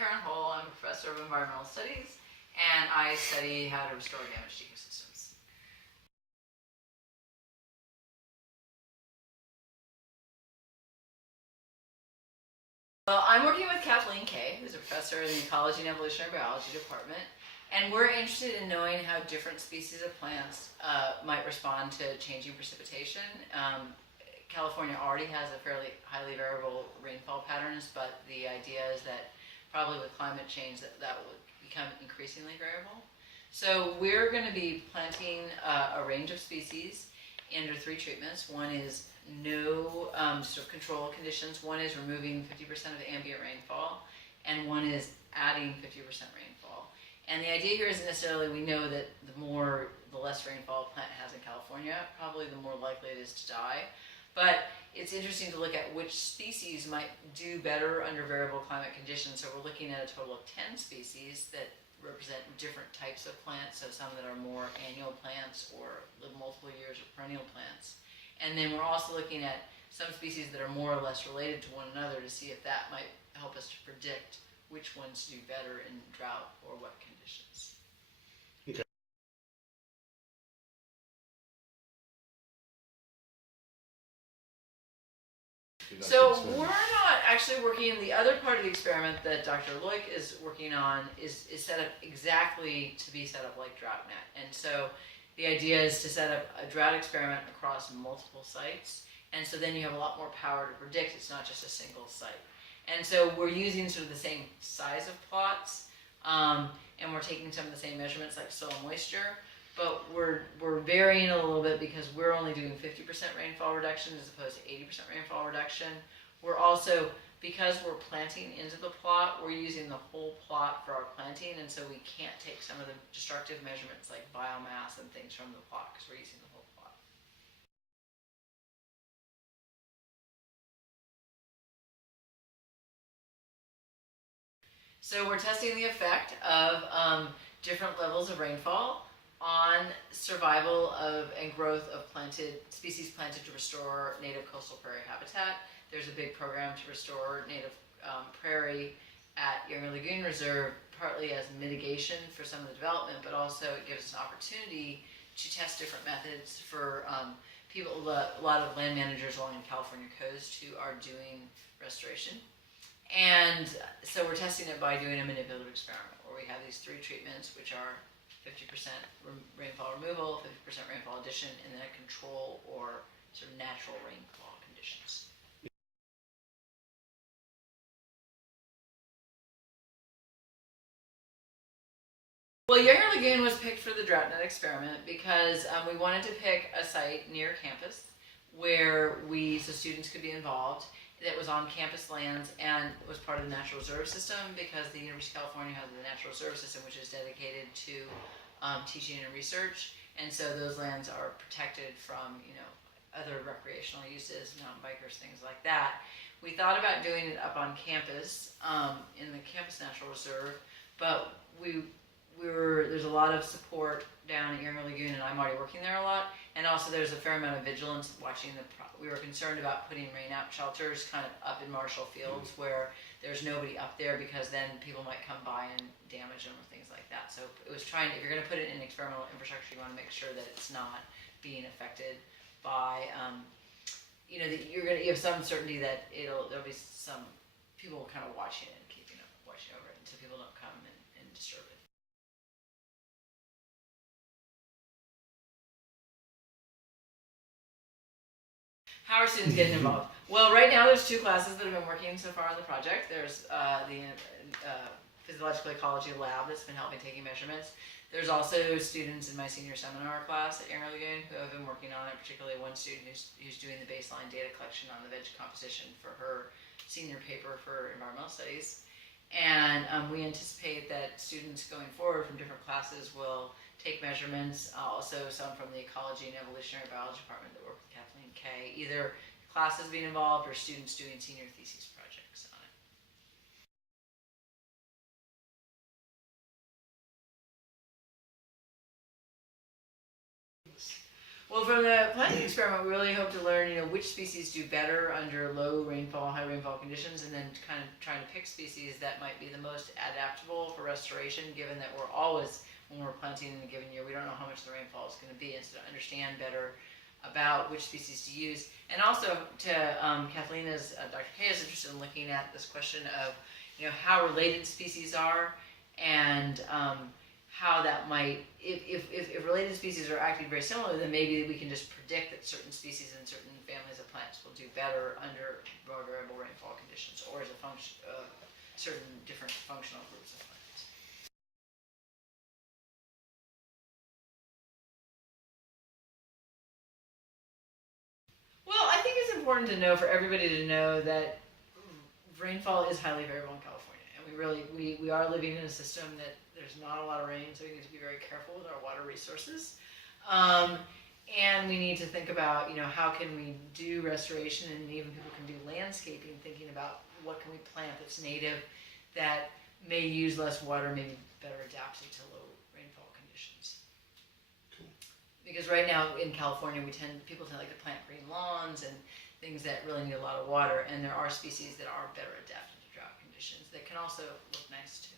Karen Holl. I'm a professor of environmental studies, and I study how to restore damaged ecosystems. Well, I'm working with Kathleen Kay, who's a professor in the Ecology and Evolutionary Biology department, and we're interested in knowing how different species of plants might respond to changing precipitation. California already has a fairly highly variable rainfall patterns, but the idea is that probably with climate change that will become increasingly variable. So we're going to be planting a range of species under 3 treatments. One is no sort of control conditions. One is removing 50% of ambient rainfall, and one is adding 50% rainfall. And the idea here isn't necessarily we know that the less rainfall a plant has in California, probably the more likely it is to die. But it's interesting to look at which species might do better under variable climate conditions. So we're looking at a total of 10 species that represent different types of plants. So some that are more annual plants or live multiple years or perennial plants. And then we're also looking at some species that are more or less related to one another to see if that might help us to predict which ones do better in drought or wet conditions. Okay. So we're not actually working, the other part of the experiment that Dr. Loik is working on is set up exactly to be set up like Drought-Net. And so the idea is to set up a drought experiment across multiple sites. And so then you have a lot more power to predict. It's not just a single site. And so we're using sort of the same size of plots, and we're taking some of the same measurements like soil moisture, but we're varying a little bit because we're only doing 50% rainfall reduction as opposed to 80% rainfall reduction. We're also, because we're planting into the plot, we're using the whole plot for our planting, and so we can't take some of the destructive measurements like biomass and things from the plot because we're using the whole plot. So we're testing the effect of different levels of rainfall on survival of and growth of species planted to restore native coastal prairie habitat. There's a big program to restore native prairie at Younger Lagoon Reserve, partly as mitigation for some of the development, but also it gives us an opportunity to test different methods for people. A lot of land managers along the California coast who are doing restoration. And so we're testing it by doing a manipulative experiment where we have these 3 treatments, which are 50% rainfall removal, 50% rainfall addition, and then a control or sort of natural rainfall conditions. Well, Younger Lagoon was picked for the Drought-Net experiment because we wanted to pick a site near campus where so students could be involved, that was on campus lands and was part of the Natural Reserve System, because the University of California has the Natural Reserve System, which is dedicated to teaching and research, and so those lands are protected from other recreational uses, mountain bikers, things like that. We thought about doing it up on campus in the campus Natural Reserve, but there's a lot of support down at Younger Lagoon, and I'm already working there a lot, and also there's a fair amount of vigilance watching we were concerned about putting rain-out shelters kind of up in Marshall Fields where there's nobody up there, because then people might come by and damage them or things like that. So it was if you're going to put it in experimental infrastructure, you want to make sure that it's not being affected by, that you have some certainty that there'll be some people kind of watching it and watching over it, and so people don't come and disturb it. How are students getting involved? Well, right now there's 2 classes that have been working so far on the project. There's the physiological ecology lab that's been helping taking measurements. There's also students in my senior seminar class at Younger Lagoon who have been working on it, particularly one student who's doing the baseline data collection on the veg composition for her senior paper for environmental studies. And we anticipate that students going forward from different classes will take measurements, also some from the Ecology and Evolutionary Biology department that work with Kathleen Kay, either classes being involved or students doing senior thesis projects on it. Well, from the planting experiment, we really hope to learn, which species do better under low rainfall, high rainfall conditions, and then kind of trying to pick species that might be the most adaptable for restoration, given that we're always, when we're planting in a given year, we don't know how much the rainfall is going to be, and so to understand better about which species to use. And also to Kathleen, Dr. K is interested in looking at this question of, how related species are, and how that might, if related species are acting very similar, then maybe we can just predict that certain species and certain families of plants will do better under more variable rainfall conditions, or as a function of certain different functional groups of plants. Well, I think it's important to know, for everybody to know, that rainfall is highly variable in California, and we are living in a system that there's not a lot of rain, so we need to be very careful with our water resources. And we need to think about, how can we do restoration, and even people can do landscaping, thinking about what can we plant that's native, that may use less water, maybe better adapted to low rainfall conditions. Cool. Because right now in California, people tend to like to plant green lawns and things that really need a lot of water, and there are species that are better adapted to drought conditions that can also look nice too.